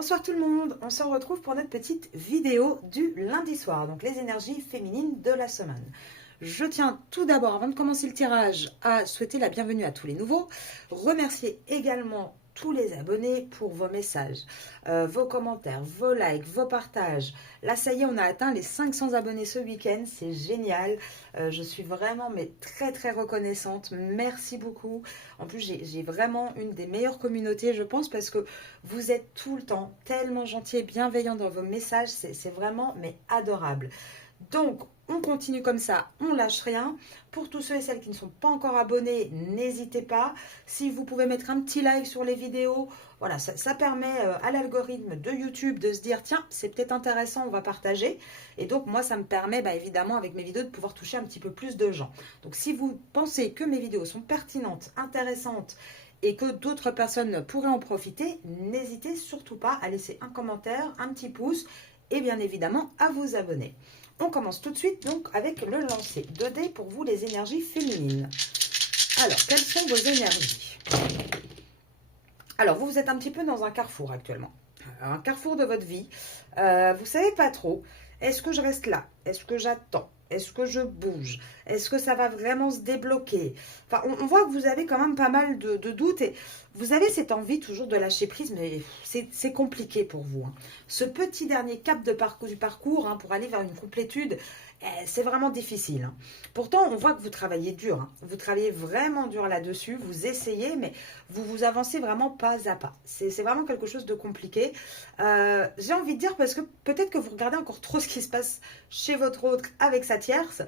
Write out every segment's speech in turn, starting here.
Bonsoir tout le monde, on se retrouve pour notre petite vidéo du lundi soir, donc les énergies féminines de la semaine. Je tiens tout d'abord, avant de commencer le tirage, à souhaiter la bienvenue à tous les nouveaux, remercier également tous les abonnés pour vos messages, vos commentaires, vos likes, vos partages. Là, ça y est, on a atteint les 500 abonnés ce week-end, c'est génial. Je suis vraiment très reconnaissante. Merci beaucoup. En plus, j'ai vraiment une des meilleures communautés, je pense, parce que vous êtes tout le temps tellement gentils et bienveillants dans vos messages. C'est vraiment adorable. Donc, on continue comme ça, on lâche rien. Pour tous ceux et celles qui ne sont pas encore abonnés, n'hésitez pas. Si vous pouvez mettre un petit like sur les vidéos, voilà, ça permet à l'algorithme de YouTube de se dire, tiens, c'est peut-être intéressant, on va partager. Et donc, moi, ça me permet, évidemment, avec mes vidéos, de pouvoir toucher un petit peu plus de gens. Donc, si vous pensez que mes vidéos sont pertinentes, intéressantes, et que d'autres personnes pourraient en profiter, n'hésitez surtout pas à laisser un commentaire, un petit pouce, et bien évidemment, à vous abonner. On commence tout de suite donc avec le lancer 2D pour vous les énergies féminines. Alors, quelles sont vos énergies? Alors, vous êtes un petit peu dans un carrefour actuellement. Un carrefour de votre vie. Vous ne savez pas trop. Est-ce que je reste là? Est-ce que j'attends? Est-ce que je bouge? Est-ce que ça va vraiment se débloquer? Enfin, on voit que vous avez quand même pas mal de doutes et vous avez cette envie toujours de lâcher prise, mais c'est compliqué pour vous. Ce petit dernier cap du parcours pour aller vers une complétude, c'est vraiment difficile. Pourtant, on voit que vous travaillez dur. Vous travaillez vraiment dur là-dessus. Vous essayez, mais vous avancez vraiment pas à pas. C'est vraiment quelque chose de compliqué. J'ai envie de dire parce que peut-être que vous regardez encore trop ce qui se passe chez votre autre avec sa tierce.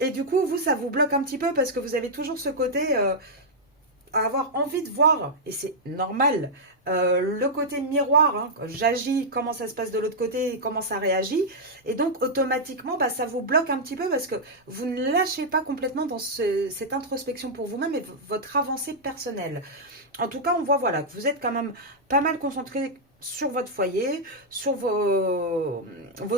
Et du coup, vous, ça vous bloque un petit peu parce que vous avez toujours ce côté à avoir envie de voir, et c'est normal, le côté miroir, j'agis, comment ça se passe de l'autre côté et comment ça réagit, et donc automatiquement ça vous bloque un petit peu parce que vous ne lâchez pas complètement dans cette introspection pour vous-même et votre avancée personnelle. En tout cas, on voit que vous êtes quand même pas mal concentré sur votre foyer, sur vos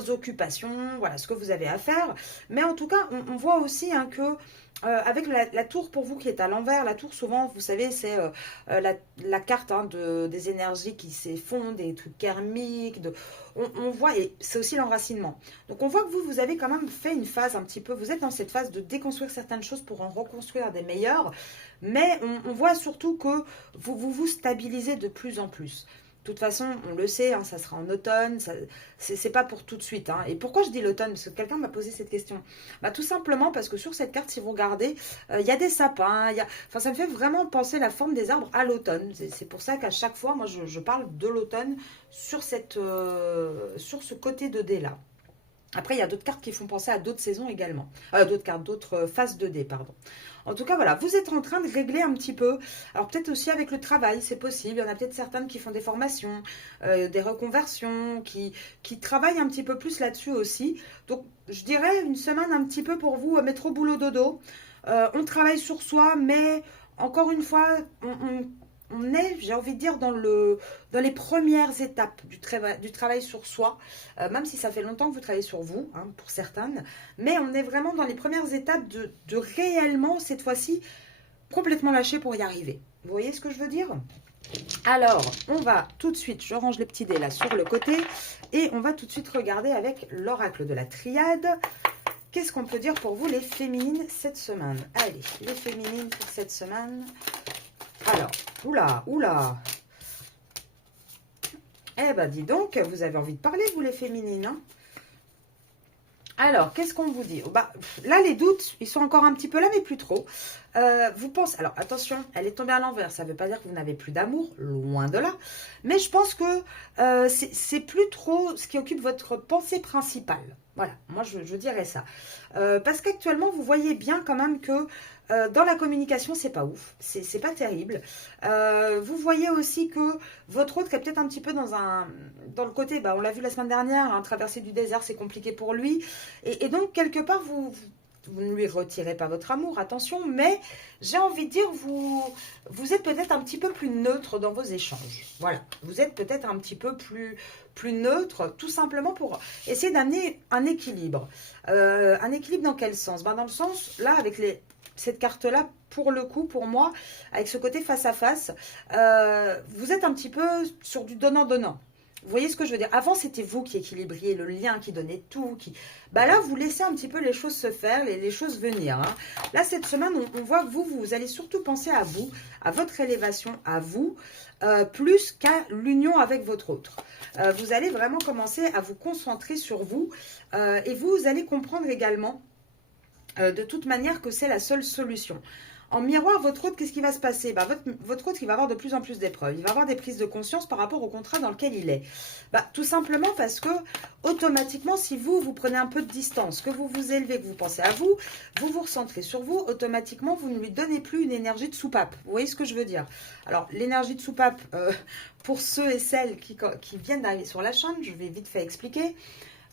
occupations, voilà ce que vous avez à faire, mais en tout cas, on voit aussi que avec la tour pour vous qui est à l'envers, la tour souvent, vous savez, c'est la carte des énergies qui s'effondrent, des trucs karmiques, on voit, et c'est aussi l'enracinement. Donc on voit que vous avez quand même fait une phase un petit peu, vous êtes dans cette phase de déconstruire certaines choses pour en reconstruire des meilleures, mais on voit surtout que vous stabilisez de plus en plus. De toute façon, on le sait, ça sera en automne, c'est pas pour tout de suite. Et pourquoi je dis l'automne? Parce que quelqu'un m'a posé cette question. Tout simplement parce que sur cette carte, si vous regardez, il y a des sapins, ça me fait vraiment penser la forme des arbres à l'automne. C'est pour ça qu'à chaque fois, moi, je parle de l'automne sur ce côté 2D là. Après, il y a d'autres cartes qui font penser à d'autres saisons également. D'autres phases 2D, pardon. En tout cas, voilà, vous êtes en train de régler un petit peu. Alors, peut-être aussi avec le travail, c'est possible. Il y en a peut-être certaines qui font des formations, des reconversions, qui travaillent un petit peu plus là-dessus aussi. Donc, je dirais une semaine un petit peu pour vous, métro boulot dodo. On travaille sur soi, mais encore une fois, on est, j'ai envie de dire, dans les premières étapes du travail sur soi, même si ça fait longtemps que vous travaillez sur vous, pour certaines, mais on est vraiment dans les premières étapes de réellement, cette fois-ci, complètement lâcher pour y arriver. Vous voyez ce que je veux dire? Alors, on va tout de suite, je range les petits dés là sur le côté, et on va tout de suite regarder avec l'oracle de la triade. Qu'est-ce qu'on peut dire pour vous, les féminines, cette semaine? Allez, les féminines pour cette semaine. Alors, oula. Eh ben, dis donc, vous avez envie de parler, vous, les féminines, Alors, qu'est-ce qu'on vous dit? Là, les doutes, ils sont encore un petit peu là, mais plus trop. Vous pensez... Alors, attention, elle est tombée à l'envers. Ça ne veut pas dire que vous n'avez plus d'amour, loin de là. Mais je pense que c'est plus trop ce qui occupe votre pensée principale. Voilà, moi, je dirais ça. Parce qu'actuellement, vous voyez bien quand même que dans la communication, c'est pas ouf. C'est pas terrible. Vous voyez aussi que votre autre est peut-être un petit peu dans le côté... on l'a vu la semaine dernière, traverser du désert, c'est compliqué pour lui. Et donc, quelque part, vous ne lui retirez pas votre amour, attention, mais j'ai envie de dire, vous êtes peut-être un petit peu plus neutre dans vos échanges. Voilà, vous êtes peut-être un petit peu plus neutre, tout simplement pour essayer d'amener un équilibre. Un équilibre dans quel sens? Dans le sens, là, avec cette carte-là, pour le coup, pour moi, avec ce côté face à face, vous êtes un petit peu sur du donnant-donnant. Vous voyez ce que je veux dire? Avant, c'était vous qui équilibriez le lien, qui donnait tout. Bah là, vous laissez un petit peu les choses se faire, les choses venir. Hein. Là, cette semaine, on voit que vous allez surtout penser à vous, à votre élévation, à vous, plus qu'à l'union avec votre autre. Vous allez vraiment commencer à vous concentrer sur vous et vous allez comprendre également de toute manière que c'est la seule solution. En miroir, votre autre, qu'est-ce qui va se passer? Bah, votre autre, il va avoir de plus en plus d'épreuves. Il va avoir des prises de conscience par rapport au contrat dans lequel il est. Bah, tout simplement parce que, automatiquement, si vous prenez un peu de distance, que vous vous élevez, que vous pensez à vous vous recentrez sur vous, automatiquement, vous ne lui donnez plus une énergie de soupape. Vous voyez ce que je veux dire? Alors, l'énergie de soupape, pour ceux et celles qui viennent d'arriver sur la chaîne, je vais vite fait expliquer.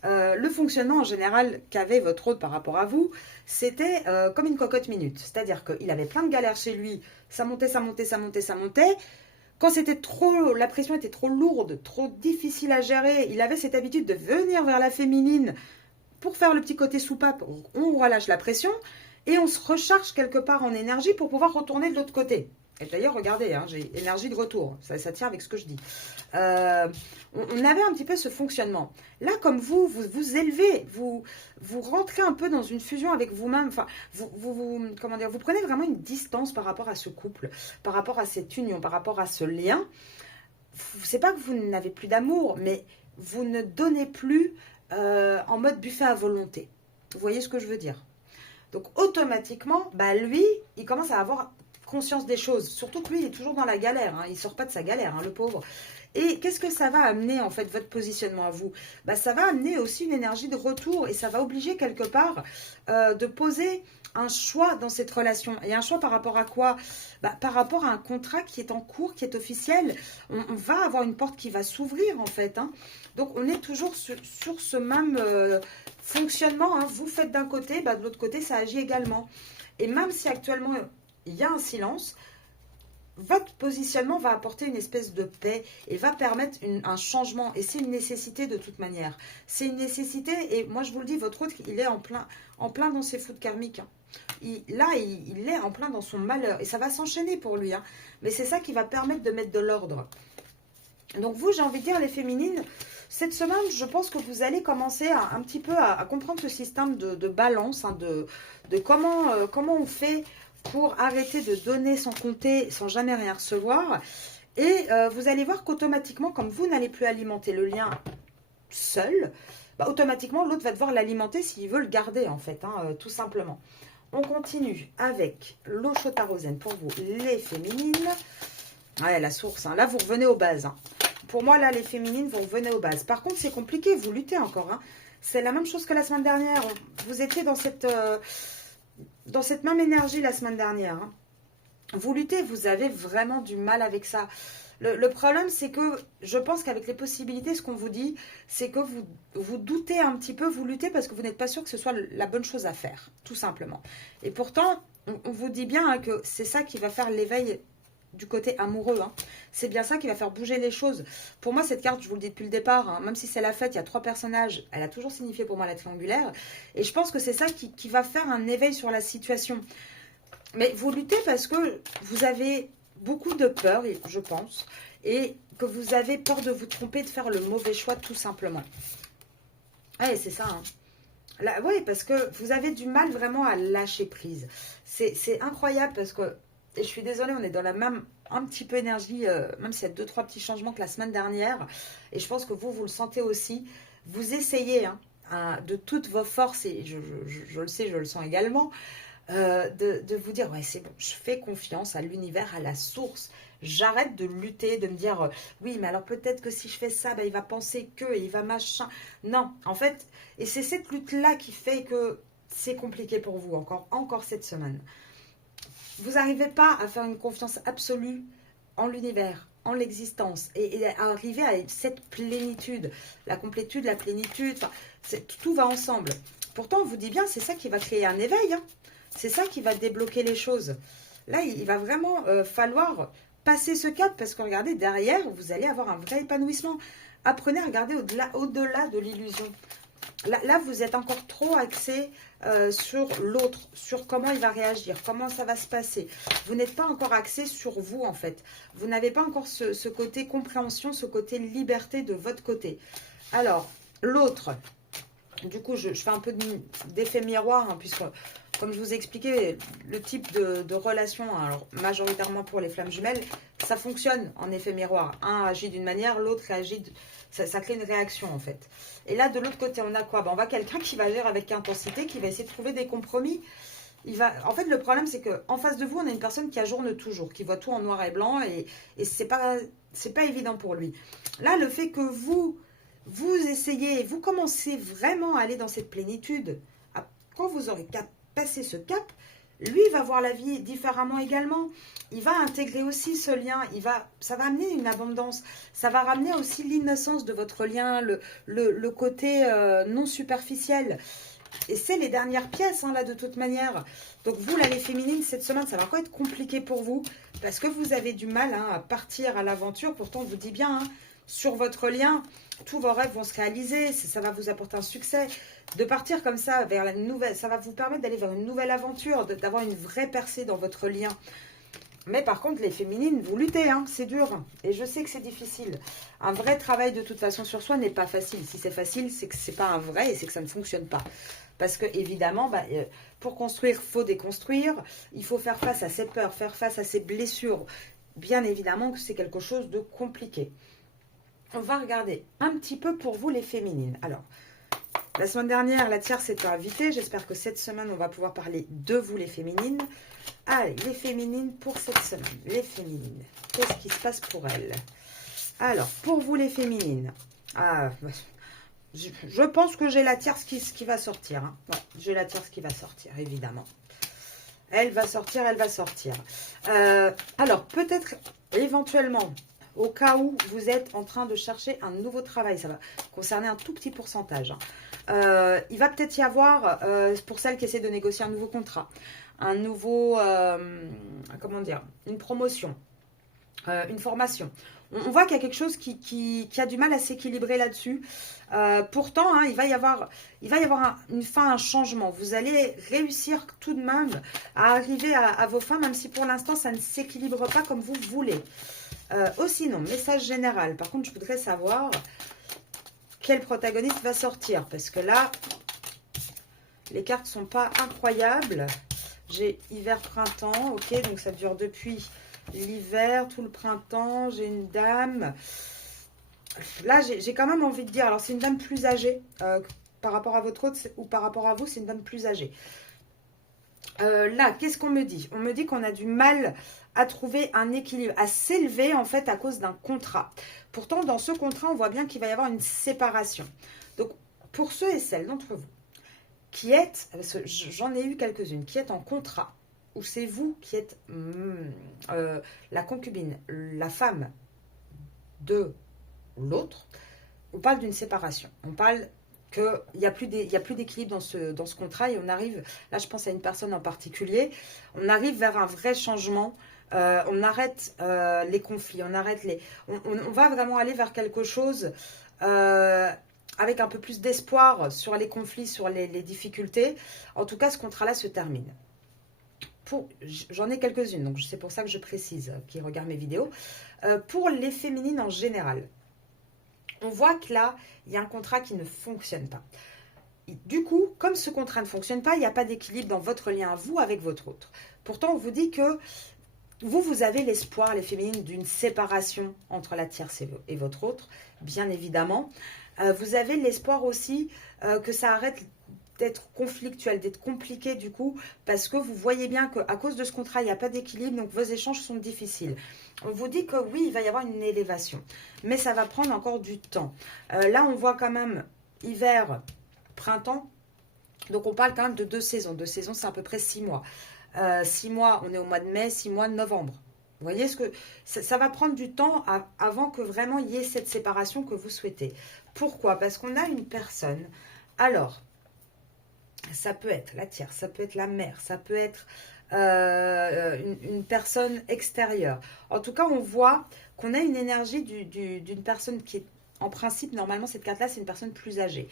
Le fonctionnement en général qu'avait votre hôte par rapport à vous, c'était comme une cocotte minute. C'est-à-dire qu'il avait plein de galères chez lui, ça montait, ça montait, ça montait, ça montait. Quand c'était trop, la pression était trop lourde, trop difficile à gérer, il avait cette habitude de venir vers la féminine pour faire le petit côté soupape. On relâche la pression et on se recharge quelque part en énergie pour pouvoir retourner de l'autre côté. Et d'ailleurs, regardez, hein, j'ai énergie de retour. Ça tient avec ce que je dis. On avait un petit peu ce fonctionnement. Là, comme vous élevez, vous rentrez un peu dans une fusion avec vous-même. Enfin, comment dire, vous prenez vraiment une distance par rapport à ce couple, par rapport à cette union, par rapport à ce lien. C'est pas que vous n'avez plus d'amour, mais vous ne donnez plus en mode buffet à volonté. Vous voyez ce que je veux dire? Donc, automatiquement, bah, lui, il commence à avoir conscience des choses. Surtout que lui, il est toujours dans la galère. Hein. Il ne sort pas de sa galère, hein, le pauvre. Et qu'est-ce que ça va amener, en fait, votre positionnement à vous? Bah, ça va amener aussi une énergie de retour et ça va obliger quelque part de poser un choix dans cette relation. Et un choix par rapport à quoi? Bah, par rapport à un contrat qui est en cours, qui est officiel. On va avoir une porte qui va s'ouvrir, en fait. Hein. Donc, on est toujours sur ce même fonctionnement. Hein. Vous faites d'un côté, bah, de l'autre côté, ça agit également. Et même si actuellement il y a un silence, votre positionnement va apporter une espèce de paix et va permettre un changement. Et c'est une nécessité de toute manière. C'est une nécessité et moi je vous le dis, votre autre, il est en plein dans ses foudres karmiques. Hein. Il est en plein dans son malheur et ça va s'enchaîner pour lui. Hein. Mais c'est ça qui va permettre de mettre de l'ordre. Donc vous, j'ai envie de dire, les féminines, cette semaine, je pense que vous allez commencer un petit peu à comprendre ce système de balance, hein, de comment on fait pour arrêter de donner sans compter, sans jamais rien recevoir. Et vous allez voir qu'automatiquement, comme vous n'allez plus alimenter le lien seul, bah, automatiquement, l'autre va devoir l'alimenter s'il veut le garder, en fait, hein, tout simplement. On continue avec l'eau chaude arosène pour vous, les féminines. Ouais, la source, hein. Là, vous revenez aux bases. Hein. Pour moi, là, les féminines, vous revenez aux bases. Par contre, c'est compliqué, vous luttez encore. Hein. C'est la même chose que la semaine dernière. Vous étiez dans cette même énergie la semaine dernière. Hein. Vous luttez, vous avez vraiment du mal avec ça. Le problème, c'est que je pense qu'avec les possibilités, ce qu'on vous dit, c'est que vous doutez un petit peu, vous luttez parce que vous n'êtes pas sûr que ce soit la bonne chose à faire, tout simplement. Et pourtant, on vous dit bien hein, que c'est ça qui va faire l'éveil du côté amoureux. Hein. C'est bien ça qui va faire bouger les choses. Pour moi, cette carte, je vous le dis depuis le départ, hein, même si c'est la fête, il y a 3 personnages, elle a toujours signifié pour moi la triangulaire. Et je pense que c'est ça qui va faire un éveil sur la situation. Mais vous luttez parce que vous avez beaucoup de peur, je pense, et que vous avez peur de vous tromper, de faire le mauvais choix, tout simplement. Ouais, c'est ça. Hein. Oui, parce que vous avez du mal vraiment à lâcher prise. C'est incroyable parce que, et je suis désolée, on est dans la même, un petit peu énergie, même s'il y a 2-3 petits changements que la semaine dernière, et je pense que vous le sentez aussi. Vous essayez hein, de toutes vos forces, et je le sais, je le sens également, de vous dire, ouais, c'est bon, je fais confiance à l'univers, à la source. J'arrête de lutter, de me dire, oui, mais alors peut-être que si je fais ça, ben, il va penser que, et il va machin. Non, en fait, et c'est cette lutte-là qui fait que c'est compliqué pour vous, encore cette semaine. Vous n'arrivez pas à faire une confiance absolue en l'univers, en l'existence, et à arriver à cette plénitude, la complétude, la plénitude, tout va ensemble. Pourtant, on vous dit bien, c'est ça qui va créer un éveil, hein. C'est ça qui va débloquer les choses. Là, il va vraiment falloir passer ce cap, parce que regardez, derrière, vous allez avoir un vrai épanouissement. Apprenez à regarder au-delà de l'illusion. Là, vous êtes encore trop axé sur l'autre, sur comment il va réagir, comment ça va se passer. Vous n'êtes pas encore axé sur vous, en fait. Vous n'avez pas encore ce côté compréhension, ce côté liberté de votre côté. Alors, l'autre, du coup, je fais un peu d'effet miroir, hein, puisque, comme je vous ai expliqué, le type de relation, hein, alors majoritairement pour les flammes jumelles, ça fonctionne en effet miroir. Un agit d'une manière, l'autre réagit... Ça crée une réaction, en fait. Et là, de l'autre côté, on a quoi? Ben, on va quelqu'un qui va agir avec intensité, qui va essayer de trouver des compromis. En fait, le problème, c'est qu'en face de vous, on a une personne qui ajourne toujours, qui voit tout en noir et blanc, et c'est pas évident pour lui. Là, le fait que vous essayez, vous commencez vraiment à aller dans cette plénitude, quand vous aurez passé ce cap, lui va voir la vie différemment également. Il va intégrer aussi ce lien. Ça va amener une abondance. Ça va ramener aussi l'innocence de votre lien, le côté non superficiel. Et c'est les dernières pièces, hein, là, de toute manière. Donc, vous, là, les féminines, cette semaine, ça va encore être compliqué pour vous. Parce que vous avez du mal, hein, à partir à l'aventure. Pourtant, on vous dit bien, hein, sur votre lien, tous vos rêves vont se réaliser. Ça va vous apporter un succès. De partir comme ça vers la nouvelle, ça va vous permettre d'aller vers une nouvelle aventure, d'avoir une vraie percée dans votre lien. Mais par contre, les féminines, vous luttez, hein, c'est dur. Et je sais que c'est difficile. Un vrai travail de toute façon sur soi n'est pas facile. Si c'est facile, c'est que c'est pas un vrai et c'est que ça ne fonctionne pas. Parce que évidemment, pour construire, il faut déconstruire. Il faut faire face à ses peurs, faire face à ses blessures. Bien évidemment que c'est quelque chose de compliqué. On va regarder un petit peu pour vous les féminines. Alors, la semaine dernière, la tierce était invitée. J'espère que cette semaine, on va pouvoir parler de vous, les féminines. Allez, les féminines pour cette semaine. Les féminines, qu'est-ce qui se passe pour elles? Alors, pour vous, les féminines. Je pense que j'ai la tierce qui va sortir. Hein. Ouais, j'ai la tierce qui va sortir, évidemment. Elle va sortir, elle va sortir. Alors, peut-être, éventuellement, au cas où vous êtes en train de chercher un nouveau travail, ça va concerner un tout petit pourcentage. Hein. Il va peut-être y avoir, pour celles qui essaient de négocier un nouveau contrat, un nouveau, comment dire, une promotion, une formation. On voit qu'il y a quelque chose qui a du mal à s'équilibrer là-dessus. Pourtant, hein, il va y avoir une fin, un changement. Vous allez réussir tout de même à arriver à vos fins, même si pour l'instant, ça ne s'équilibre pas comme vous voulez. Sinon, message général. Par contre, je voudrais savoir quel protagoniste va sortir. Parce que là, les cartes ne sont pas incroyables. J'ai hiver-printemps, ok, donc ça dure depuis l'hiver, tout le printemps. J'ai une dame. Là, j'ai quand même envie de dire, alors c'est une dame plus âgée par rapport à votre autre ou par rapport à vous, c'est une dame plus âgée. Là, qu'est-ce qu'on me dit? On me dit qu'on a du mal à trouver un équilibre, à s'élever en fait à cause d'un contrat. Pourtant, dans ce contrat, on voit bien qu'il va y avoir une séparation. Donc, pour ceux et celles d'entre vous qui êtes, parce que j'en ai eu quelques-unes, qui êtes en contrat, où c'est vous qui êtes la concubine, la femme de l'autre, on parle d'une séparation. On parle qu'il n'y a plus d'équilibre dans ce contrat et on arrive, là je pense à une personne en particulier, on arrive vers un vrai changement. On arrête les conflits, on va vraiment aller vers quelque chose avec un peu plus d'espoir sur les conflits, sur les difficultés. En tout cas, ce contrat-là se termine. J'en ai quelques-unes, donc c'est pour ça que je précise, qui regardent mes vidéos. Pour les féminines en général, on voit que là, il y a un contrat qui ne fonctionne pas. Du coup, comme ce contrat ne fonctionne pas, il n'y a pas d'équilibre dans votre lien à vous avec votre autre. Pourtant, on vous dit que vous avez l'espoir, les féminines, d'une séparation entre la tierce et votre autre, bien évidemment. Vous avez l'espoir aussi que ça arrête d'être conflictuel, d'être compliqué du coup, parce que vous voyez bien qu'à cause de ce contrat, il n'y a pas d'équilibre, donc vos échanges sont difficiles. On vous dit que oui, il va y avoir une élévation, mais ça va prendre encore du temps. Là, on voit quand même hiver, printemps, donc on parle quand même de 2 saisons. 2 saisons, c'est à peu près 6 mois. 6 mois, on est au mois de mai, 6 mois de novembre. Vous voyez, ça va prendre du temps avant que vraiment il y ait cette séparation que vous souhaitez. Pourquoi? Parce qu'on a une personne, alors, ça peut être la tierce, ça peut être la mère, ça peut être une personne extérieure. En tout cas, on voit qu'on a une énergie d'une personne qui est en principe, normalement, cette carte-là, c'est une personne plus âgée.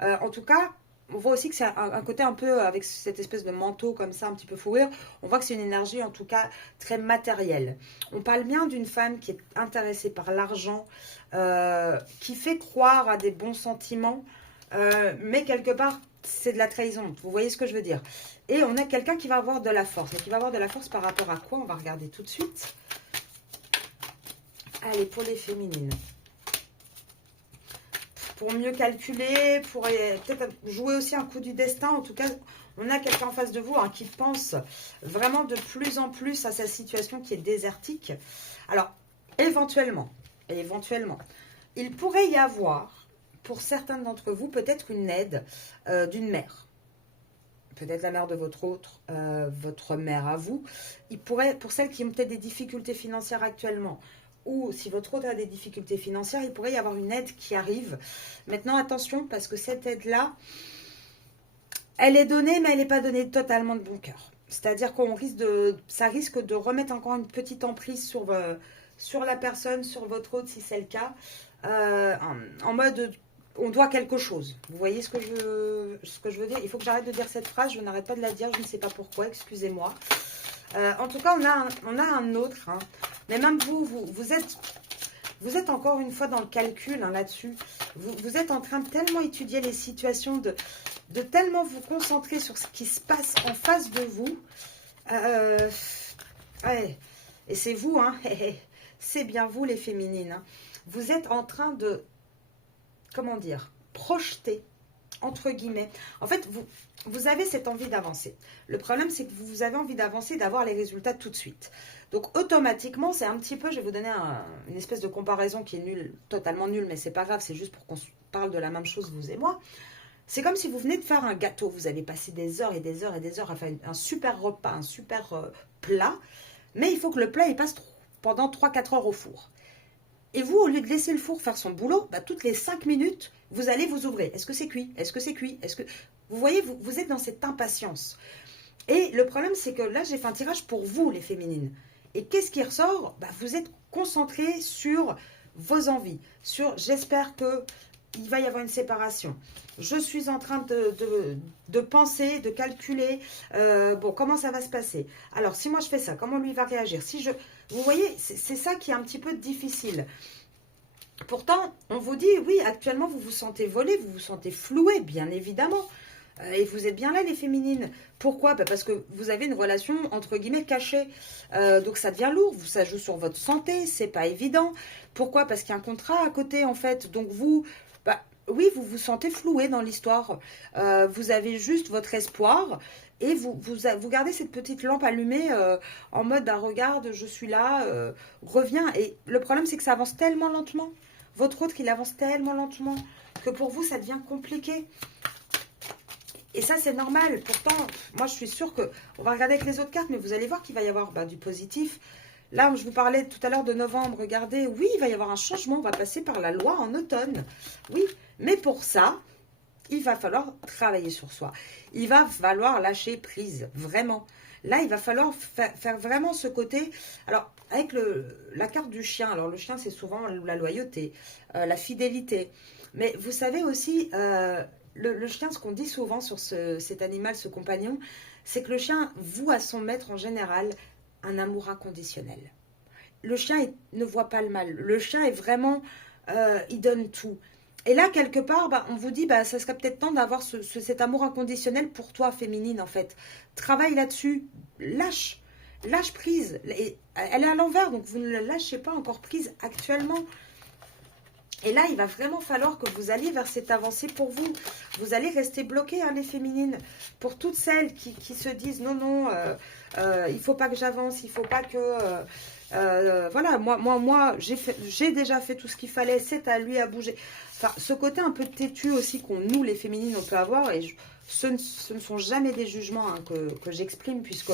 En tout cas, on voit aussi que c'est un côté un peu avec cette espèce de manteau comme ça, un petit peu fourrure. On voit que c'est une énergie en tout cas très matérielle. On parle bien d'une femme qui est intéressée par l'argent, qui fait croire à des bons sentiments, mais quelque part, c'est de la trahison. Vous voyez ce que je veux dire? Et on a quelqu'un qui va avoir de la force. Mais qui va avoir de la force par rapport à quoi? On va regarder tout de suite. Allez, pour les féminines. Pour mieux calculer, pour peut-être jouer aussi un coup du destin. En tout cas, on a quelqu'un en face de vous hein, qui pense vraiment de plus en plus à sa situation qui est désertique. Alors, éventuellement, il pourrait y avoir, pour certains d'entre vous, peut-être une aide d'une mère. Peut-être la mère de votre mère à vous. Il pourrait, pour celles qui ont peut-être des difficultés financières actuellement, ou si votre autre a des difficultés financières, il pourrait y avoir une aide qui arrive. Maintenant, attention, parce que cette aide-là, elle est donnée, mais elle n'est pas donnée totalement de bon cœur. C'est-à-dire qu'on ça risque de remettre encore une petite emprise sur la personne, sur votre autre, si c'est le cas, en mode, on doit quelque chose. Vous voyez ce que je veux dire? Il faut que j'arrête de dire cette phrase, je n'arrête pas de la dire, je ne sais pas pourquoi, excusez-moi. En tout cas, on a un autre, hein. Mais même vous êtes encore une fois dans le calcul hein, là-dessus. Vous êtes en train de tellement étudier les situations, de tellement vous concentrer sur ce qui se passe en face de vous. Ouais. Et c'est vous, hein. C'est bien vous les féminines. Hein. Vous êtes en train de, comment dire, projeter, entre guillemets. En fait, vous avez cette envie d'avancer. Le problème, c'est que vous avez envie d'avancer, d'avoir les résultats tout de suite. Donc, automatiquement, c'est un petit peu, je vais vous donner une espèce de comparaison qui est nulle, totalement nulle, mais c'est pas grave, c'est juste pour qu'on parle de la même chose, vous et moi. C'est comme si vous venez de faire un gâteau. Vous avez passé des heures et des heures et des heures à faire un super repas, un super plat, mais il faut que le plat il passe pendant 3-4 heures au four. Et vous, au lieu de laisser le four faire son boulot, bah, toutes les 5 minutes, vous allez vous ouvrir. Est-ce que c'est cuit? Est-ce que c'est cuit? Vous voyez, vous êtes dans cette impatience. Et le problème, c'est que là, j'ai fait un tirage pour vous, les féminines. Et qu'est-ce qui ressort? Bah, vous êtes concentrés sur vos envies, sur j'espère que il va y avoir une séparation. Je suis en train de penser, de calculer, bon, comment ça va se passer. Alors, si moi je fais ça, comment lui va réagir? Vous voyez, c'est ça qui est un petit peu difficile. Pourtant, on vous dit, oui, actuellement, vous vous sentez volé, vous vous sentez floué, bien évidemment. Et vous êtes bien là, les féminines. Pourquoi? Bah parce que vous avez une relation, entre guillemets, cachée. Donc, ça devient lourd. Ça joue sur votre santé. C'est pas évident. Pourquoi? Parce qu'il y a un contrat à côté, en fait. Donc, oui, vous vous sentez floué dans l'histoire. Vous avez juste votre espoir. Et vous gardez cette petite lampe allumée en mode, bah, regarde, je suis là, reviens. Et le problème, c'est que ça avance tellement lentement. Votre autre, il avance tellement lentement que pour vous, ça devient compliqué. Et ça, c'est normal. Pourtant, moi, je suis sûre que... On va regarder avec les autres cartes, mais vous allez voir qu'il va y avoir du positif. Là, je vous parlais tout à l'heure de novembre. Regardez, oui, il va y avoir un changement. On va passer par la loi en automne. Oui, mais pour ça, il va falloir travailler sur soi. Il va falloir lâcher prise, vraiment. Là, il va falloir faire vraiment ce côté... Alors, avec la carte du chien, alors le chien, c'est souvent la loyauté, la fidélité. Mais vous savez aussi... Le chien, ce qu'on dit souvent sur cet animal, ce compagnon, c'est que le chien voue à son maître en général un amour inconditionnel. Le chien ne voit pas le mal. Le chien est vraiment, il donne tout. Et là, quelque part, on vous dit, ça serait peut-être temps d'avoir cet amour inconditionnel pour toi, féminine, en fait. Travaille là-dessus, lâche prise. Elle est à l'envers, donc vous ne la lâchez pas encore prise actuellement. Et là, il va vraiment falloir que vous alliez vers cette avancée pour vous. Vous allez rester bloqués, hein, les féminines. Pour toutes celles qui se disent, non, il ne faut pas que j'avance, il ne faut pas que... voilà, moi j'ai déjà fait tout ce qu'il fallait, c'est à lui à bouger. Enfin, ce côté un peu têtu aussi nous, les féminines, on peut avoir. Et ce ne sont jamais des jugements hein, que j'exprime, puisque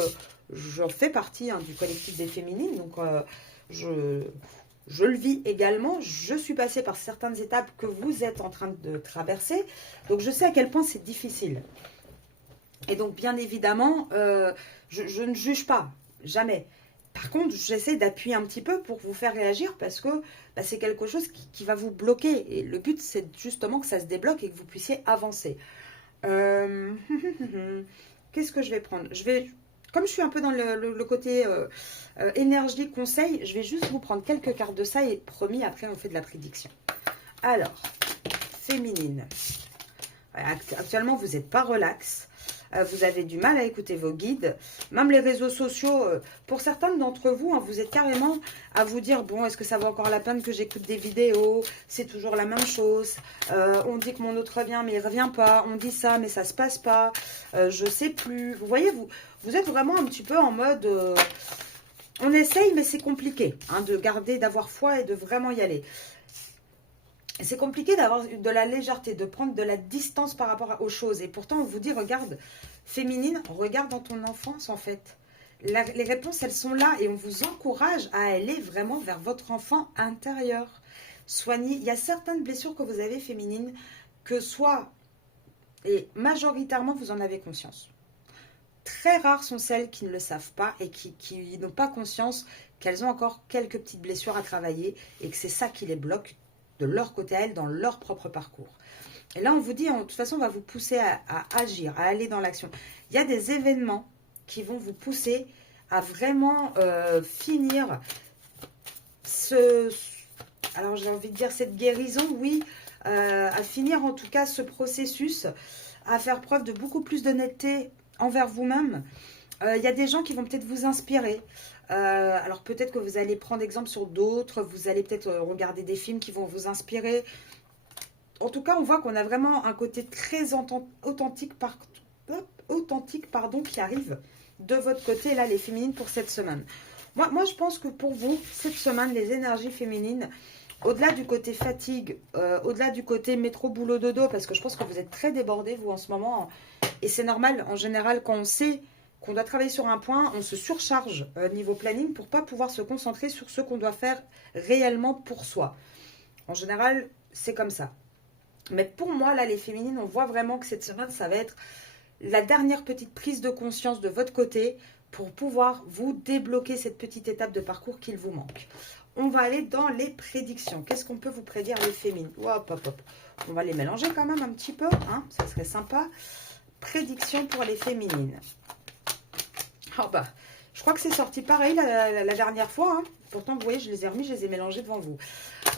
je fais partie hein, du collectif des féminines. Donc, je le vis également, je suis passée par certaines étapes que vous êtes en train de traverser, donc je sais à quel point c'est difficile. Et donc bien évidemment, je ne juge pas, jamais. Par contre, j'essaie d'appuyer un petit peu pour vous faire réagir parce que bah, c'est quelque chose qui va vous bloquer. Et le but, c'est justement que ça se débloque et que vous puissiez avancer. Qu'est-ce que je vais prendre? Comme je suis un peu dans le côté énergie, conseil, je vais juste vous prendre quelques cartes de ça et promis, après, on fait de la prédiction. Alors, féminine. Actuellement, vous n'êtes pas relax. Vous avez du mal à écouter vos guides. Même les réseaux sociaux, pour certains d'entre vous, hein, vous êtes carrément à vous dire, bon, est-ce que ça vaut encore la peine que j'écoute des vidéos? C'est toujours la même chose. On dit que mon autre revient, mais il ne revient pas. On dit ça, mais ça ne se passe pas. Je ne sais plus. Vous voyez, vous êtes vraiment un petit peu en mode... on essaye, mais c'est compliqué hein, d'avoir foi et de vraiment y aller. C'est compliqué d'avoir de la légèreté, de prendre de la distance par rapport aux choses. Et pourtant, on vous dit, regarde, féminine, regarde dans ton enfance, en fait. Les réponses, elles sont là et on vous encourage à aller vraiment vers votre enfant intérieur. Soignez. Il y a certaines blessures que vous avez féminines que soit, et majoritairement, vous en avez conscience. Très rares sont celles qui ne le savent pas et qui n'ont pas conscience qu'elles ont encore quelques petites blessures à travailler et que c'est ça qui les bloque de leur côté à elles, dans leur propre parcours. Et là, on vous dit, de toute façon, on va vous pousser à agir, à aller dans l'action. Il y a des événements qui vont vous pousser à vraiment finir alors j'ai envie de dire cette guérison, oui, à finir en tout cas ce processus, à faire preuve de beaucoup plus d'honnêteté envers vous-même. Il y a des gens qui vont peut-être vous inspirer. Alors peut-être que vous allez prendre exemple sur d'autres, vous allez peut-être regarder des films qui vont vous inspirer. En tout cas, on voit qu'on a vraiment un côté très authentique, qui arrive de votre côté, là, les féminines, pour cette semaine. Moi, je pense que pour vous, cette semaine, les énergies féminines, au-delà du côté fatigue, au-delà du côté métro, boulot, dodo, parce que je pense que vous êtes très débordés, vous, en ce moment, et c'est normal, en général, quand on sait qu'on doit travailler sur un point, on se surcharge niveau planning pour ne pas pouvoir se concentrer sur ce qu'on doit faire réellement pour soi. En général, c'est comme ça. Mais pour moi, là, les féminines, on voit vraiment que cette semaine, ça va être la dernière petite prise de conscience de votre côté pour pouvoir vous débloquer cette petite étape de parcours qu'il vous manque. On va aller dans les prédictions. Qu'est-ce qu'on peut vous prédire, les féminines? Hop, hop, hop. On va les mélanger quand même un petit peu, hein, ça serait sympa. Prédictions pour les féminines. Oh bah, je crois que c'est sorti pareil la dernière fois. Hein. Pourtant, vous voyez, je les ai remis, je les ai mélangés devant vous.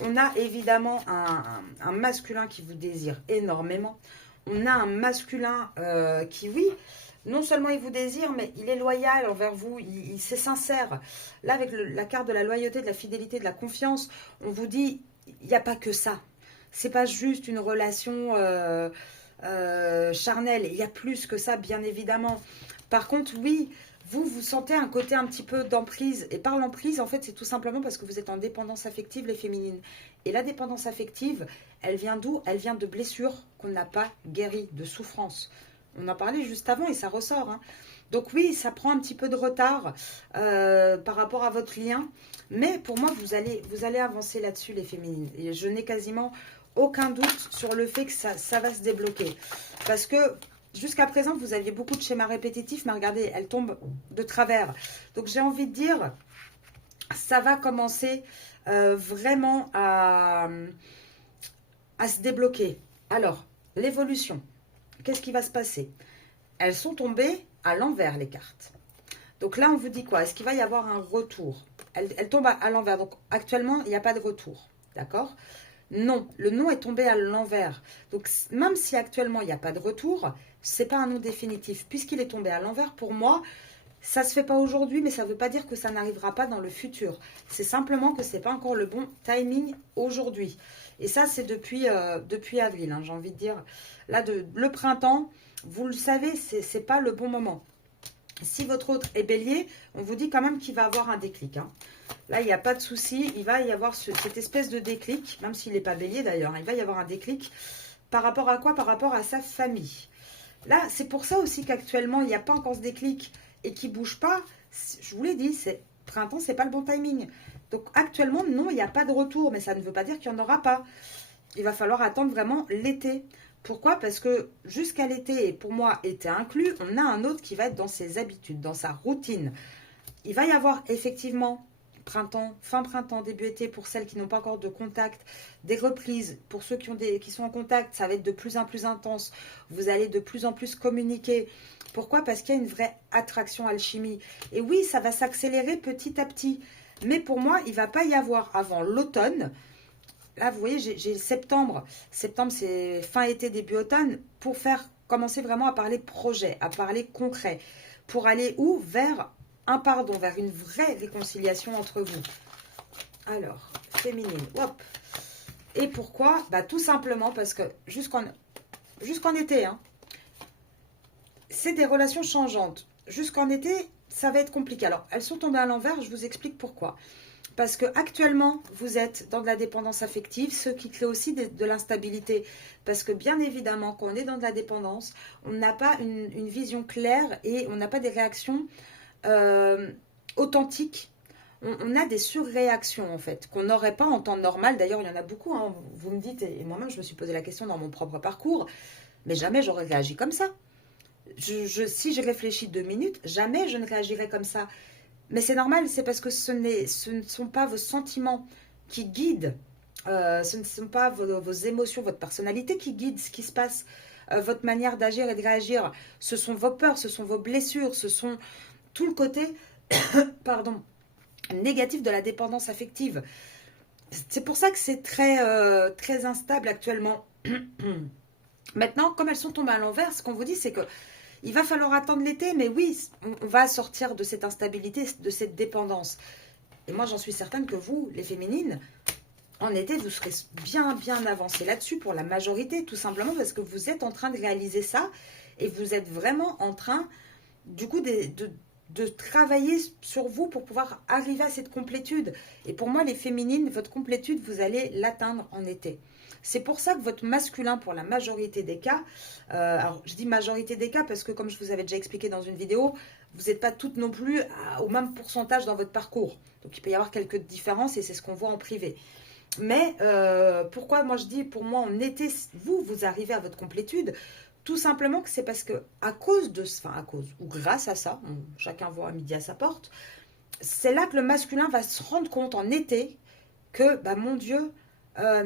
On a évidemment un masculin qui vous désire énormément. On a un masculin qui, oui, non seulement il vous désire, mais il est loyal envers vous, c'est sincère. Là, avec la carte de la loyauté, de la fidélité, de la confiance, on vous dit, il n'y a pas que ça. C'est pas juste une relation charnelle. Il y a plus que ça, bien évidemment. Par contre, oui, vous sentez un côté un petit peu d'emprise. Et par l'emprise, en fait, c'est tout simplement parce que vous êtes en dépendance affective, les féminines. Et la dépendance affective, elle vient d'où? Elle vient de blessures qu'on n'a pas guéries, de souffrances. On en parlait juste avant et ça ressort. Hein. Donc oui, ça prend un petit peu de retard par rapport à votre lien. Mais pour moi, vous allez avancer là-dessus, les féminines. Et je n'ai quasiment aucun doute sur le fait que ça va se débloquer. Parce que jusqu'à présent, vous aviez beaucoup de schémas répétitifs, mais regardez, elles tombent de travers. Donc, j'ai envie de dire, ça va commencer vraiment à se débloquer. Alors, l'évolution, qu'est-ce qui va se passer? Elles sont tombées à l'envers, les cartes. Donc là, on vous dit quoi? Est-ce qu'il va y avoir un retour? Elles tombent à l'envers. Donc, actuellement, il n'y a pas de retour. D'accord? Non, le non est tombé à l'envers. Donc, même si actuellement, il n'y a pas de retour, ce n'est pas un non définitif. Puisqu'il est tombé à l'envers, pour moi, ça ne se fait pas aujourd'hui, mais ça ne veut pas dire que ça n'arrivera pas dans le futur. C'est simplement que ce n'est pas encore le bon timing aujourd'hui. Et ça, c'est depuis avril, hein, j'ai envie de dire. Là, le printemps, vous le savez, ce n'est pas le bon moment. Si votre autre est bélier, on vous dit quand même qu'il va avoir un déclic. Hein. Là, il n'y a pas de souci. Il va y avoir cette espèce de déclic, même s'il n'est pas bélier d'ailleurs. Hein, il va y avoir un déclic. Par rapport à quoi? Par rapport à sa famille. Là, c'est pour ça aussi qu'actuellement, il n'y a pas encore ce déclic et qui ne bouge pas. Je vous l'ai dit, printemps, ce n'est pas le bon timing. Donc actuellement, non, il n'y a pas de retour. Mais ça ne veut pas dire qu'il n'y en aura pas. Il va falloir attendre vraiment l'été. Pourquoi? Parce que jusqu'à l'été, et pour moi, été inclus, on a un autre qui va être dans ses habitudes, dans sa routine. Il va y avoir effectivement printemps, fin printemps, début été pour celles qui n'ont pas encore de contact, des reprises pour ceux qui sont en contact, ça va être de plus en plus intense, vous allez de plus en plus communiquer. Pourquoi? Parce qu'il y a une vraie attraction alchimie. Et oui, ça va s'accélérer petit à petit. Mais pour moi, il ne va pas y avoir avant l'automne. Là, vous voyez, j'ai septembre. Septembre, c'est fin été, début automne, pour commencer vraiment à parler projet, à parler concret. Pour aller où? Vers un pardon, vers une vraie réconciliation entre vous. Alors, féminine, hop. Et pourquoi? Bah, tout simplement parce que jusqu'en été, hein, c'est des relations changeantes. Jusqu'en été, ça va être compliqué. Alors, elles sont tombées à l'envers, je vous explique pourquoi. Parce que actuellement, vous êtes dans de la dépendance affective, ce qui crée aussi de l'instabilité. Parce que bien évidemment, quand on est dans de la dépendance, on n'a pas une vision claire et on n'a pas des réactions authentiques. On a des surréactions en fait, qu'on n'aurait pas en temps normal. D'ailleurs, il y en a beaucoup, hein. Vous me dites, et moi-même je me suis posé la question dans mon propre parcours, mais jamais j'aurais réagi comme ça. Si je réfléchis 2 minutes, jamais je ne réagirais comme ça. Mais c'est normal, c'est parce que ce ne sont pas vos sentiments qui guident, ce ne sont pas vos émotions, votre personnalité qui guide ce qui se passe, votre manière d'agir et de réagir. Ce sont vos peurs, ce sont vos blessures, ce sont tout le côté pardon, négatif de la dépendance affective. C'est pour ça que c'est très instable actuellement. Maintenant, comme elles sont tombées à l'envers, ce qu'on vous dit, c'est que il va falloir attendre l'été, mais oui, on va sortir de cette instabilité, de cette dépendance. Et moi, j'en suis certaine que vous, les féminines, en été, vous serez bien avancées là-dessus pour la majorité, tout simplement parce que vous êtes en train de réaliser ça et vous êtes vraiment en train, du coup, de travailler sur vous pour pouvoir arriver à cette complétude. Et pour moi, les féminines, votre complétude, vous allez l'atteindre en été. C'est pour ça que votre masculin, pour la majorité des cas, alors je dis majorité des cas parce que comme je vous avais déjà expliqué dans une vidéo, vous n'êtes pas toutes non plus au même pourcentage dans votre parcours. Donc il peut y avoir quelques différences et c'est ce qu'on voit en privé. Mais pourquoi moi je dis, pour moi en été, vous arrivez à votre complétude, tout simplement que c'est parce que à cause ou grâce à ça, chacun voit à midi à sa porte, c'est là que le masculin va se rendre compte en été que, bah mon Dieu,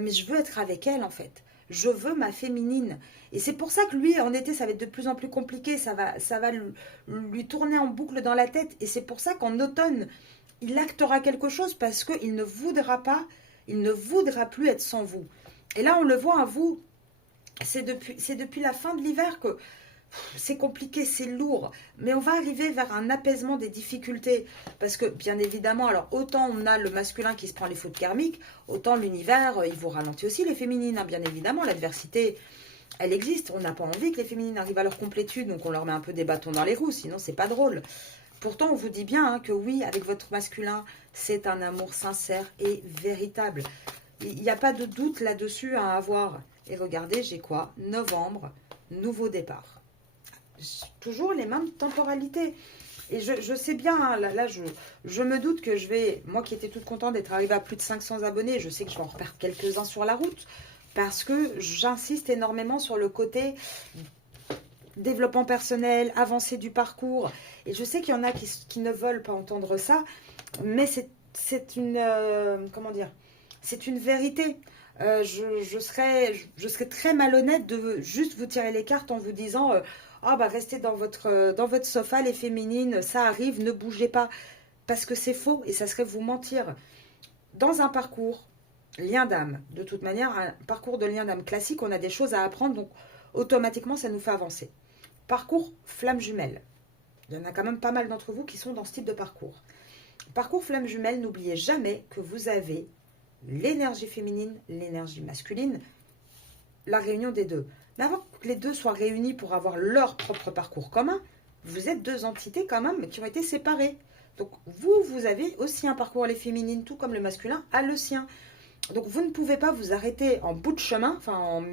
mais je veux être avec elle en fait. Je veux ma féminine. Et c'est pour ça que lui, en été, ça va être de plus en plus compliqué. Ça va lui tourner en boucle dans la tête. Et c'est pour ça qu'en automne, il actera quelque chose parce qu'il ne voudra pas, il ne voudra plus être sans vous. Et là, on le voit à vous. C'est depuis la fin de l'hiver que c'est compliqué, c'est lourd, mais on va arriver vers un apaisement des difficultés, parce que bien évidemment, alors autant on a le masculin qui se prend les fautes karmiques, autant l'univers, il vous ralentit aussi les féminines, hein, bien évidemment, l'adversité, elle existe, on n'a pas envie que les féminines arrivent à leur complétude, donc on leur met un peu des bâtons dans les roues, sinon c'est pas drôle. Pourtant, on vous dit bien hein, que oui, avec votre masculin, c'est un amour sincère et véritable. Il n'y a pas de doute là-dessus à avoir. Et regardez, j'ai quoi? Novembre, nouveau départ. Toujours les mêmes temporalités. Et je sais bien, hein, là je me doute que je vais, moi qui étais toute contente d'être arrivée à plus de 500 abonnés, je sais que je vais en reperdre quelques-uns sur la route, parce que j'insiste énormément sur le côté développement personnel, avancée du parcours. Et je sais qu'il y en a qui ne veulent pas entendre ça, mais c'est une, comment dire, c'est une vérité. Je serais très malhonnête de juste vous tirer les cartes en vous disant ah bah restez dans votre sofa les féminines, ça arrive, ne bougez pas, parce que c'est faux et ça serait vous mentir. Dans un parcours lien d'âme, de toute manière, un parcours de lien d'âme classique, on a des choses à apprendre, donc automatiquement ça nous fait avancer. Parcours flamme jumelle, il y en a quand même pas mal d'entre vous qui sont dans ce type de parcours. Parcours flamme jumelle, n'oubliez jamais que vous avez l'énergie féminine, l'énergie masculine, la réunion des deux. Mais avant que les deux soient réunis pour avoir leur propre parcours commun, vous êtes deux entités quand même qui ont été séparées. Donc vous avez aussi un parcours les féminines, tout comme le masculin a le sien. Donc vous ne pouvez pas vous arrêter en bout de chemin, enfin en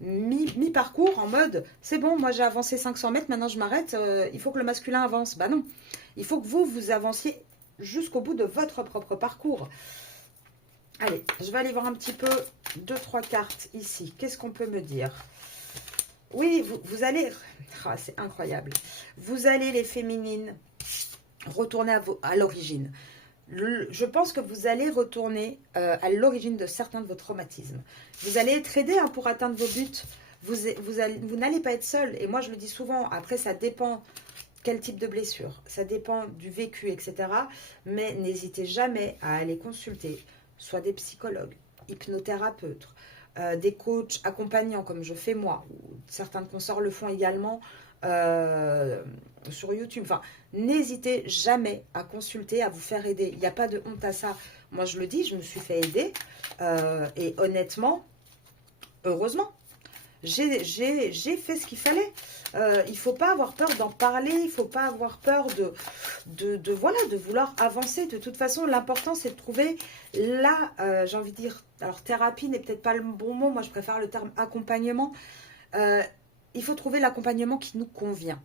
mi-parcours, en mode c'est bon, moi j'ai avancé 500 mètres, maintenant je m'arrête, il faut que le masculin avance. Bah non, il faut que vous avanciez jusqu'au bout de votre propre parcours. Allez, je vais aller voir un petit peu 2-3 cartes ici. Qu'est-ce qu'on peut me dire? Oui, vous allez... Ah, c'est incroyable. Vous allez, les féminines, retourner à l'origine. Je pense que vous allez retourner à l'origine de certains de vos traumatismes. Vous allez être aidé hein, pour atteindre vos buts. Vous n'allez pas être seul. Et moi, je le dis souvent, après, ça dépend quel type de blessure. Ça dépend du vécu, etc. Mais n'hésitez jamais à aller consulter soit des psychologues, hypnothérapeutes, des coachs accompagnants comme je fais moi, ou certains consorts le font également sur YouTube. Enfin, n'hésitez jamais à consulter, à vous faire aider. Il n'y a pas de honte à ça. Moi, je le dis, je me suis fait aider et honnêtement, heureusement, j'ai fait ce qu'il fallait. Il ne faut pas avoir peur d'en parler, il ne faut pas avoir peur voilà, de vouloir avancer. De toute façon, l'important, c'est de trouver j'ai envie de dire, alors thérapie n'est peut-être pas le bon mot, moi je préfère le terme accompagnement. Il faut trouver l'accompagnement qui nous convient.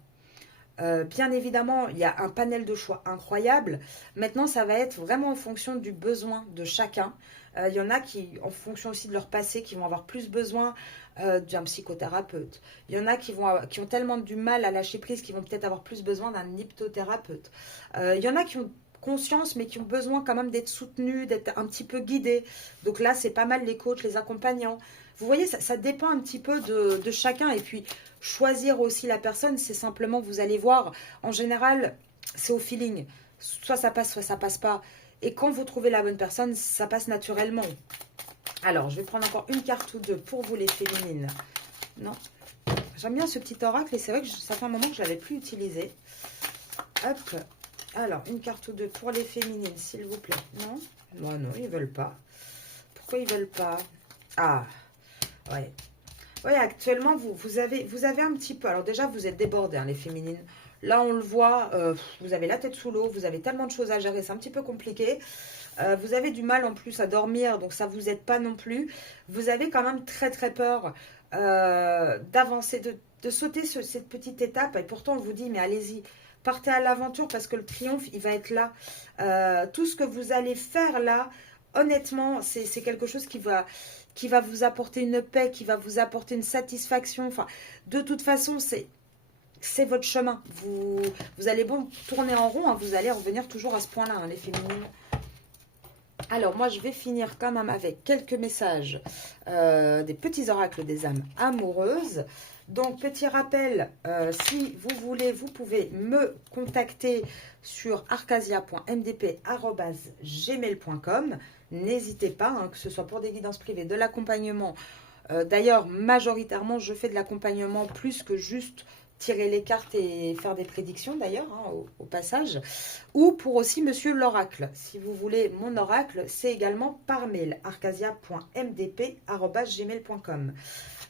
Bien évidemment, il y a un panel de choix incroyable. Maintenant, ça va être vraiment en fonction du besoin de chacun. Il y en a qui, en fonction aussi de leur passé, qui vont avoir plus besoin d'un psychothérapeute. Il y en a qui ont tellement du mal à lâcher prise qu'ils vont peut-être avoir plus besoin d'un hypnothérapeute. Il y en a qui ont conscience, mais qui ont besoin quand même d'être soutenus, d'être un petit peu guidés. Donc là, c'est pas mal les coachs, les accompagnants. Vous voyez, ça dépend un petit peu de chacun. Et puis, choisir aussi la personne, c'est simplement, vous allez voir, en général, c'est au feeling. Soit ça passe pas. Et quand vous trouvez la bonne personne, ça passe naturellement. Alors, je vais prendre encore une carte ou deux pour vous les féminines. Non, j'aime bien ce petit oracle et c'est vrai que ça fait un moment que je ne l'avais plus utilisé. Hop. Alors, une carte ou deux pour les féminines, s'il vous plaît. Non, moi non, ils ne veulent pas. Pourquoi ils ne veulent pas? Ah, ouais. Oui, actuellement, vous avez un petit peu... Alors déjà, vous êtes débordés, hein, les féminines. Là, on le voit, vous avez la tête sous l'eau, vous avez tellement de choses à gérer, c'est un petit peu compliqué. Vous avez du mal en plus à dormir, donc ça ne vous aide pas non plus. Vous avez quand même très très peur d'avancer, de sauter cette petite étape. Et pourtant, on vous dit, mais allez-y, partez à l'aventure parce que le triomphe, il va être là. Tout ce que vous allez faire là, honnêtement, c'est quelque chose qui va vous apporter une paix, qui va vous apporter une satisfaction. Enfin, de toute façon, c'est votre chemin. Vous allez bon tourner en rond, hein, vous allez revenir toujours à ce point-là, hein, les féminines. Alors, moi, je vais finir quand même avec quelques messages des petits oracles des âmes amoureuses. Donc, petit rappel, si vous voulez, vous pouvez me contacter sur arcasia.mdp@gmail.com. N'hésitez pas, hein, que ce soit pour des guidances privées, de l'accompagnement. D'ailleurs, majoritairement, je fais de l'accompagnement plus que juste tirer les cartes et faire des prédictions d'ailleurs, hein, au passage, ou pour aussi Monsieur l'Oracle. Si vous voulez mon oracle, c'est également par mail, arcasia.mdp@gmail.com.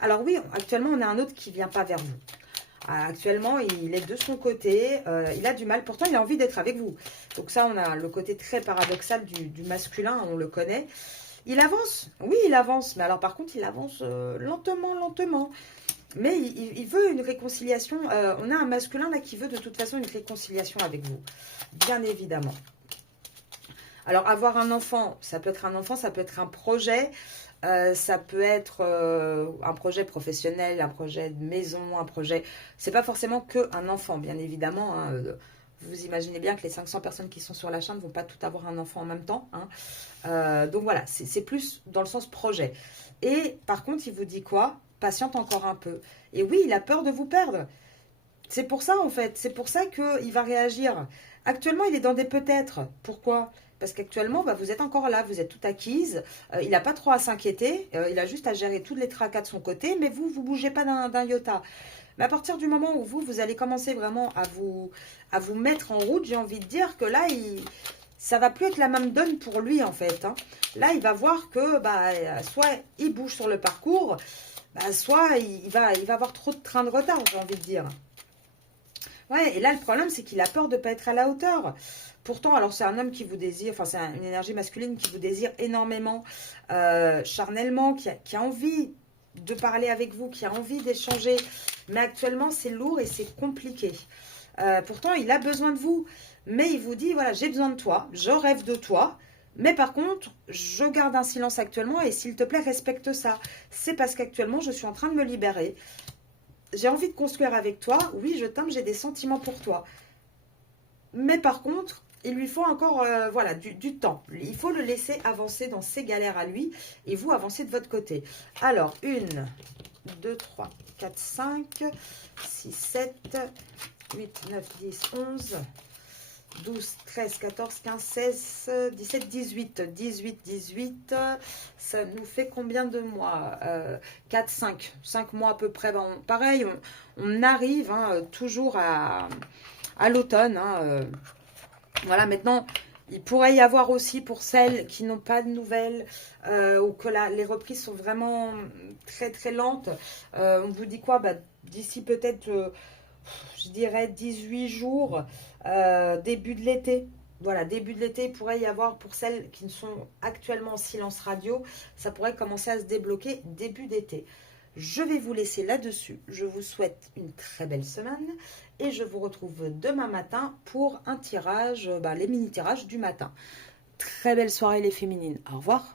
Alors oui, actuellement, on a un autre qui ne vient pas vers vous. Actuellement, il est de son côté, il a du mal, pourtant il a envie d'être avec vous. Donc ça, on a le côté très paradoxal du masculin, on le connaît. Il avance, oui, il avance, mais alors par contre, il avance lentement, lentement. Mais il veut une réconciliation. On a un masculin là qui veut de toute façon une réconciliation avec vous. Bien évidemment. Alors, avoir un enfant, ça peut être un enfant, ça peut être un projet. Ça peut être un projet professionnel, un projet de maison, un projet... C'est pas forcément qu'un enfant, bien évidemment. Hein. Vous imaginez bien que les 500 personnes qui sont sur la chaîne ne vont pas tout avoir un enfant en même temps. Hein. Donc voilà, c'est plus dans le sens projet. Et par contre, il vous dit quoi? Patiente encore un peu. Et oui, il a peur de vous perdre. C'est pour ça, en fait. C'est pour ça qu'il va réagir. Actuellement, il est dans des peut-être. Pourquoi? Parce qu'actuellement, bah, vous êtes encore là. Vous êtes tout acquise. Il n'a pas trop à s'inquiéter. Il a juste à gérer tous les tracas de son côté. Mais vous ne bougez pas d'un iota. Mais à partir du moment où vous allez commencer vraiment à vous mettre en route, j'ai envie de dire que là, ça va plus être la même donne pour lui, en fait. Hein. Là, il va voir que bah, soit il bouge sur le parcours, bah, soit il va avoir trop de train de retard, j'ai envie de dire. Ouais, et là, le problème, c'est qu'il a peur de ne pas être à la hauteur. Pourtant, alors c'est un homme qui vous désire, enfin c'est une énergie masculine qui vous désire énormément, charnellement, qui a envie de parler avec vous, qui a envie d'échanger. Mais actuellement, c'est lourd et c'est compliqué. Pourtant, il a besoin de vous. Mais il vous dit, voilà, j'ai besoin de toi, je rêve de toi. Mais par contre, je garde un silence actuellement et s'il te plaît, respecte ça. C'est parce qu'actuellement, je suis en train de me libérer. J'ai envie de construire avec toi. Oui, je t'aime, j'ai des sentiments pour toi. Mais par contre, il lui faut encore voilà, du temps. Il faut le laisser avancer dans ses galères à lui et vous avancez de votre côté. Alors, 1, 2, 3, 4, 5, 6, 7, 8, 9, 10, 11, 12, 13, 14, 15, 16, 17, 18. 18, ça nous fait combien de mois 4, 5 mois à peu près. Bon, pareil, on arrive toujours à l'automne. Voilà, maintenant, il pourrait y avoir aussi pour celles qui n'ont pas de nouvelles ou que les reprises sont vraiment très très lentes. On vous dit quoi d'ici peut-être, je dirais 18 jours, début de l'été. Voilà, début de l'été, il pourrait y avoir pour celles qui ne sont actuellement en silence radio, ça pourrait commencer à se débloquer début d'été. Je vais vous laisser là-dessus. Je vous souhaite une très belle semaine et je vous retrouve demain matin pour un tirage, les mini-tirages du matin. Très belle soirée les féminines. Au revoir.